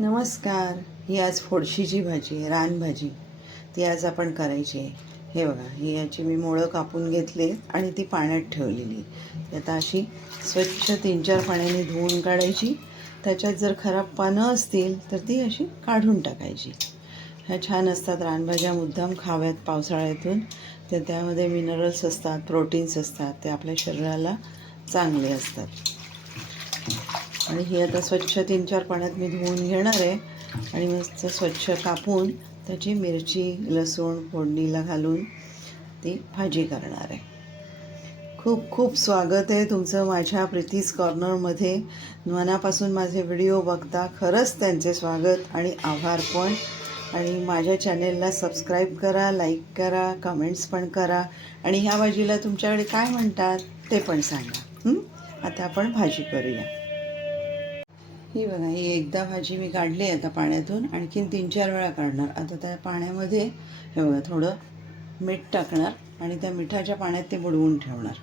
नमस्कार. ही आज फोडशीची भाजी आहे, रानभाजी. ती आज आपण करायची आहे. हे बघा, ही याची मी मुळं कापून घेतले आणि ती पाण्यात ठेवलेली. आता अशी स्वच्छ 3-4 पाण्याने धुवून काढायची. त्याच्यात जर खराब पानं असतील तर ती अशी काढून टाकायची. ह्या छान असतात रानभाज्या, मुद्दाम खाव्यात पावसाळ्यातून. तर त्यामध्ये मिनरल्स असतात, प्रोटीन्स असतात, ते आपल्या शरीराला चांगले असतात. आणि ही आता स्वच्छ 3-4 पाण्यात मी धुवून घेणार आहे आणि मस्त स्वच्छ कापून त्याची मिरची, लसूण फोडणीला घालून ती भाजी करणार आहे. खूप खूप स्वागत आहे तुमचं माझ्या प्रीतीज कॉर्नरमध्ये. मनापासून माझे व्हिडिओ बघता खरंच त्यांचे स्वागत आणि आभार पण. आणि माझ्या चॅनेलला सबस्क्राईब करा, लाईक करा, कमेंट्स पण करा आणि ह्या भाजीला तुमच्याकडे काय म्हणतात ते पण सांगा. आता आपण भाजी करूया. ही बघा, ही एकदा भाजी मी काढली आता पाण्यातून, आणखीन 3-4 वेळा काढणार. आता त्या पाण्यामध्ये हे बघा थोडं मीठ टाकणार आणि त्या मिठाच्या पाण्यात ते बुडवून ठेवणार.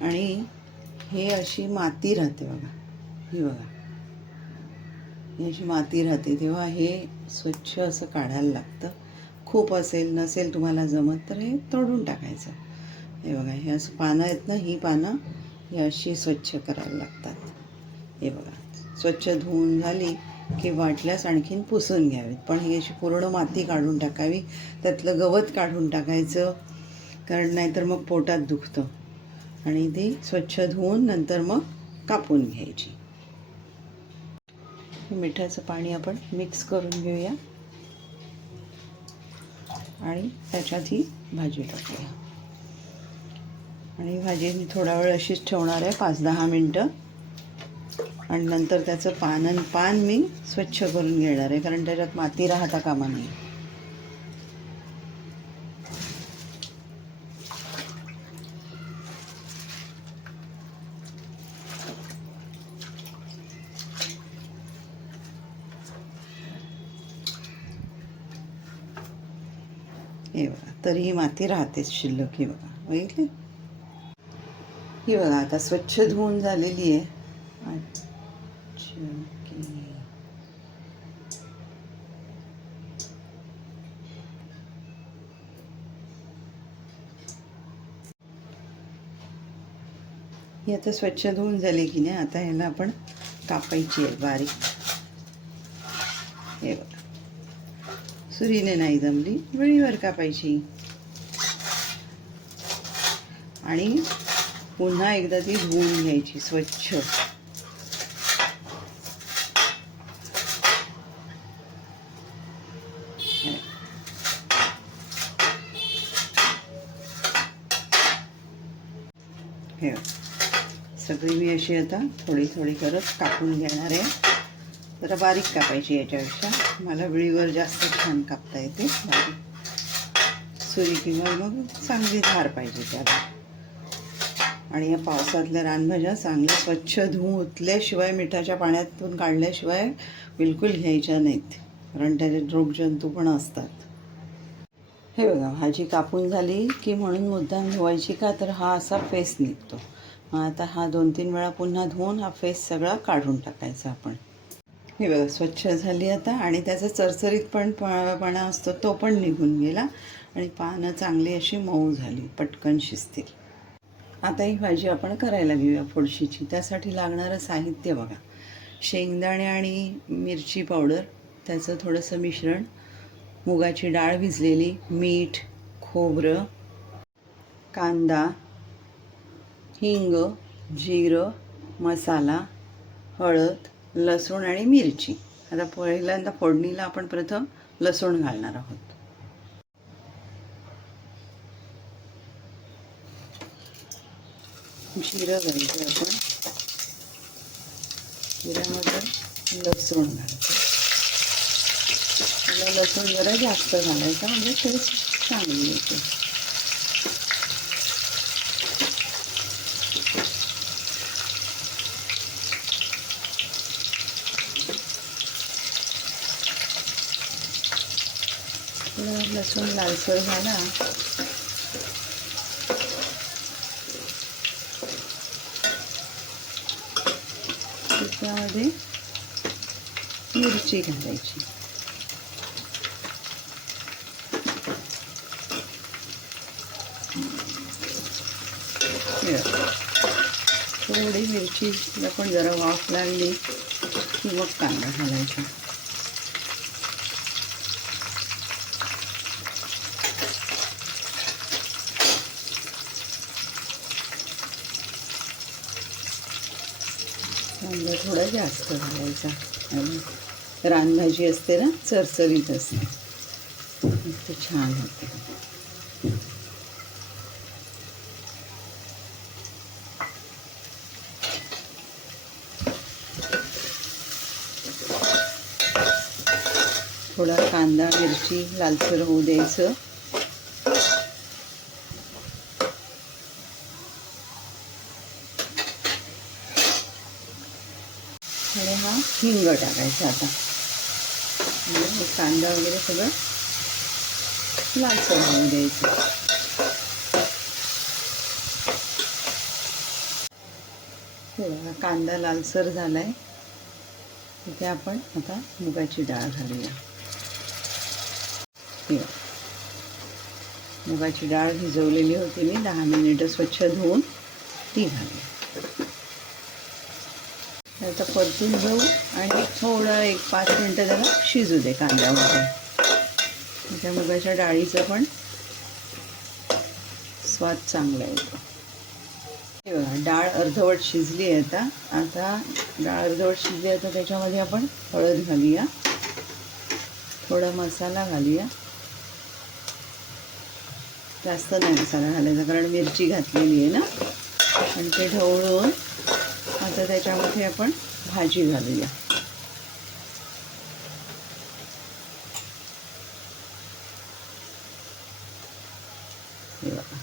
आणि हे अशी माती राहते बघा, ही बघा, ही अशी माती राहते, तेव्हा हे स्वच्छ असं काढायला लागतं. खूप असेल नसेल तुम्हाला जमत तर हे तोडून टाकायचं. हे बघा, हे असं पानं आहेत ना, ही पानं ही अशी स्वच्छ करायला लागतात. हे बघा, स्वच्छ धुवून झाली की वाटल्यास आणखीन पुसून घ्यावीत, पण ही अशी पूर्ण माती काढून टाकावी, त्यातलं गवत काढून टाकायचं, कारण नाहीतर मग पोटात दुखतं. आणि ती स्वच्छ धुवून नंतर मग कापून घ्यायची. मिठाचं पाणी आपण मिक्स करून घेऊया आणि त्याच्यात ही भाजी टाकूया. आणि भाजी मी थोडा वेळ अशीच ठेवणार आहे, 5-10 मिनटं. आणि नंतर त्याचं पान मी स्वच्छ करून घेणार आहे, कारण त्याच्यात माती राहता कामा नये. हे बघा, तरी ही माती राहतेच शिल्लक. ही बघा, बघितली? ही बघा, आता स्वच्छ धुवून झालेली आहे. ही आता स्वच्छ धुवून झाली की नाही, आता ह्याला आपण कापायची आहे बारीक. हे बघा, सुरीने नाही जमली, वेळीवर कापायची. आणि पुन्हा एकदा ती धुवून घ्यायची स्वच्छ. हे सगळी मी अशी आता थोडी थोडी करत कापून घेणार आहे. जरा बारीक कापायची, याच्यापेक्षा मला विळीवर जास्त छान कापता येते. बारीक सुरी किंवा मग चांगली धार पाहिजे त्याला. आणि या पावसातल्या रानभाज्या चांगल्या स्वच्छ धुतल्याशिवाय, मिठाच्या पाण्यातून काढल्याशिवाय बिलकुल घ्यायच्या नाहीत, कारण त्याच्यात रोगजंतू पण असतात. हे बघा, भाजी कापून झाली की म्हणून मुद्दाम धुवायची का, तर हा असा फेस निघतो. मग आता हा 2-3 वेळा पुन्हा धुवून हा फेस सगळा काढून टाकायचा आपण. हे बघा, स्वच्छ झाली आता आणि त्याचा चरचरीत पणा असतो तो पण निघून गेला आणि पानं चांगली अशी मऊ झाली, पटकन शिजतील. आता ही भाजी आपण करायला घेऊया फोडशीची. त्यासाठी लागणारं साहित्य बघा, शेंगदाणे आणि मिरची पावडर, त्याचं थोडंसं मिश्रण, मुगाची डाळ भिजलेली, मीठ, खोबरं, कांदा, हिंग, जिरं, मसाला, हळद, लसूण आणि मिरची. आता पहिल्यांदा फोडणीला आपण प्रथम लसूण घालणार आहोत. जिरं घालायचं आपण, जिऱ्यामध्ये लसूण घालायचं. लसूण जरा जास्त घालायचा, म्हणजे टेस्ट चांगली येते. लसूण लालसर झाला त्याच्यामध्ये मिरची घालायची. थोडी मिरचीला पण जरा वाफ लागली की मग कांदा घालायचा. कांदा थोडा जास्त घालायचा. रानभाजी असते ना, चरचरीत असते, मस्त छान होते. थोडा कांदा मिरची लालसर होऊ द्यायचं. आणि हा हिंग टाकायचा आता. हे कांदा वगैरे सगळं लालसर होऊ द्यायचं. बघा कांदा लालसर झालाय. तिथे आपण आता मुगाची डाळ घालूया. मुगाची डाळ भिजवलेली होती मी 10 मिनिटं स्वच्छ धुवून, ती घालूया. आता परतून घेऊ आणि थोडं 1-5 मिनटं त्याला शिजू दे कांद्यामध्ये. त्या मुगाच्या डाळीचं पण स्वाद चांगला येतो. हे बघा डाळ अर्धवट शिजली आहे. आता डाळ अर्धवट शिजली आहे तर त्याच्यामध्ये आपण हळद घालूया, थोडा मसाला घालूया. जास्त नाही मसाला घालायचा कारण मिरची घातलेली आहे ना. आणि ते ढवळून आता त्याच्यामध्ये आपण भाजी घालूया. हे बघा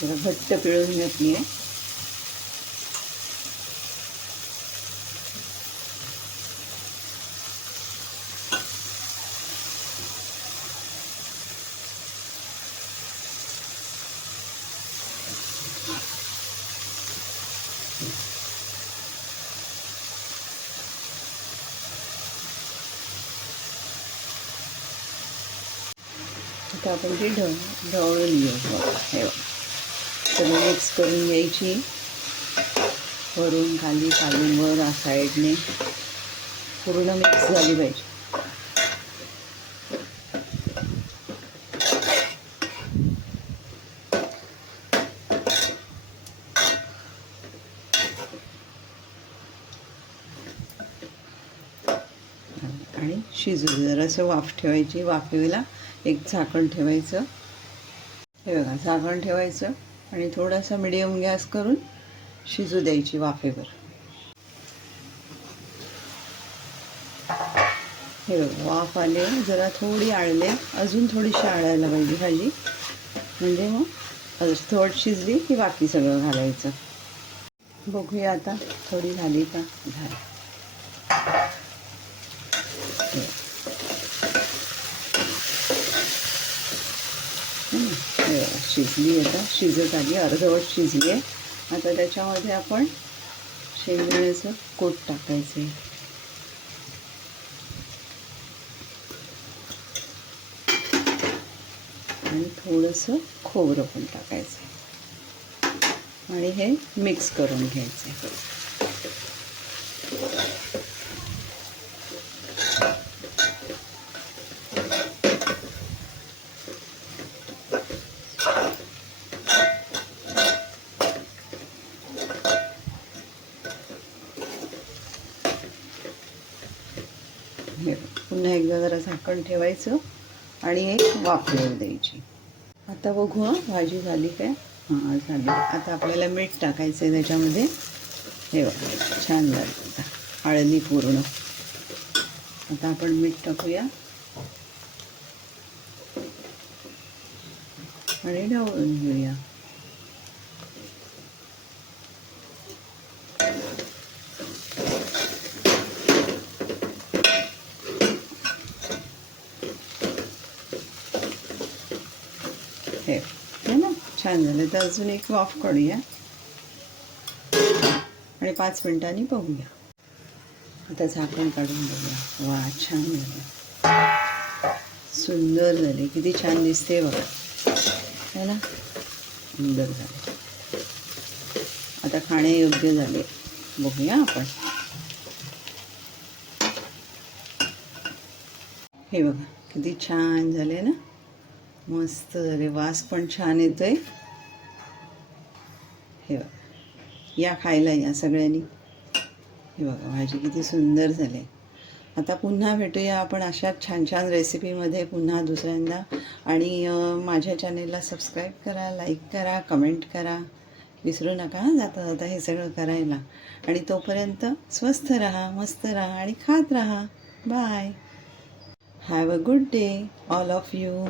जरा घट्ट पिळून घातली आहे. आता आपण ती ढवळून घेऊ. हे सगळं मिक्स करून घ्यायची. वरून खाली खालून वर साईडने पूर्ण मिक्स झाली पाहिजे. आणि शिजू जरासं वाफ ठेवायची. वाफेला एक झाकण ठेवायचं. हे बघा झाकण ठेवायचं आणि थोडासा मिडियम गॅस करून शिजू द्यायची वाफेवर. हे बघा वाफ आले, जरा थोडी आळले, अजून थोडीशी आळायला पाहिजे भाजी, म्हणजे मग थोडी शिजली की बाकी सगळं घालायचं. बघूया आता थोडी झाली का. झाली. शिजली, आता शिजत आली, अर्धवट शिजली आहे. आता त्याच्यामध्ये आपण शेंगदाण्याचं कूट टाकायचं आणि थोडंसं खोबरं पण टाकायचं आणि हे मिक्स करून घ्यायचं. पुन्हा एकदा जरा झाकण ठेवायचं आणि एक वाफ येऊ द्यायची. आता बघू भाजी झाली काय. हां झाली. आता आपल्याला मीठ टाकायचं आहे त्याच्यामध्ये. हे बघा छान झालं. आता हळदी पूर्ण. आता आपण मीठ टाकूया आणि ढवळून घेऊया. हे ना छान झालं. तर अजून एक वाफ काढूया आणि 5 मिनिटांनी बघूया. आता झाकण काढून बघूया. वा, छान झालं, सुंदर झाले, किती छान दिसते बघा, है ना, सुंदर झाले. आता खाण्यायोग्य झाले. बघूया आपण. हे बघा किती छान झाले ना, मस्त झाले, वास पण छान येतोय. हे बघा, या खायला या सगळ्यांनी. हे बघा भाजी किती सुंदर झाली. आता पुन्हा भेटूया आपण अशाच छान छान रेसिपीमध्ये पुन्हा दुसऱ्यांदा. आणि माझ्या चॅनेलला सबस्क्राईब करा, लाईक करा, कमेंट करा, विसरू नका जाता जाता हे सगळं करायला. आणि तोपर्यंत स्वस्थ राहा, मस्त राहा आणि खात राहा. Bye. Have a good day all of you.